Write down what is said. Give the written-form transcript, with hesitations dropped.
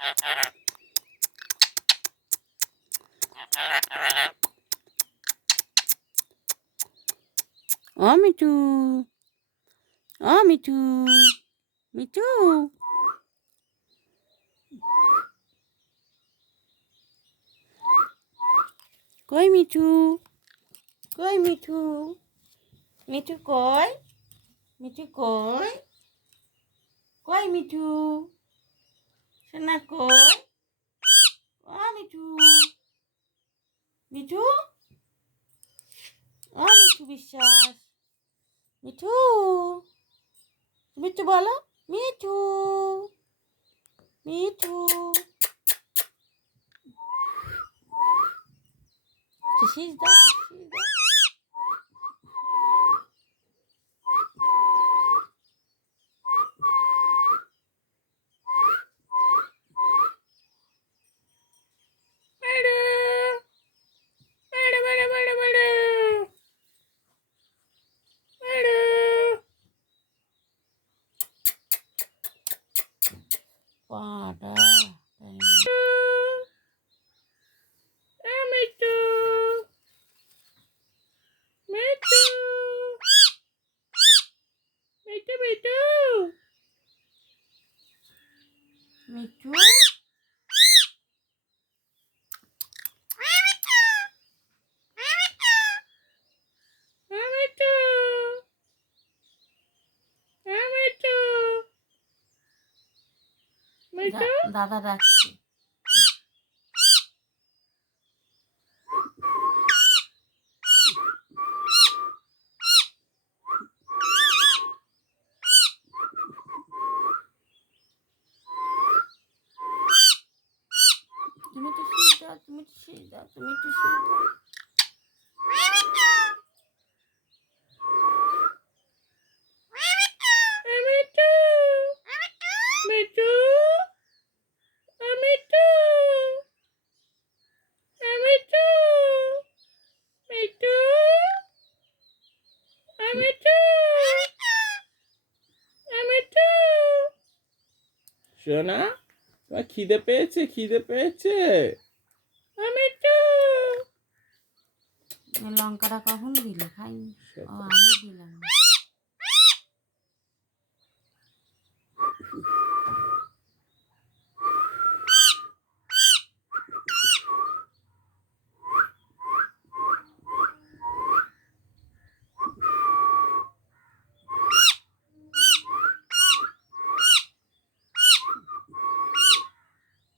ও মিঠু, ও মিঠু, মিঠু, কই মিঠু, কই মিঠু, মিঠু কই, মিঠু কই, কই মিঠু, সোনা কই, ও মিঠু, মিঠু, ও মিঠু বিশ্বাস, মিঠু, মিঠু বলো, মিঠু, মিঠু, শীষ দাও, শীষ দাও। পাটা মিঠু, মিঠু, মিঠু, মিঠু, মিঠু, দাদা ডাকছে। তুমি একটু শীষ দাও, তুমি একটু শীষ দাও, তুমি একটু শীষ দাও। সোনা, তোমার খিদে পেয়েছে? খিদে পেয়েছে? লঙ্কাটা কখন দিলে? খাইনি। ও আমি দিলাম।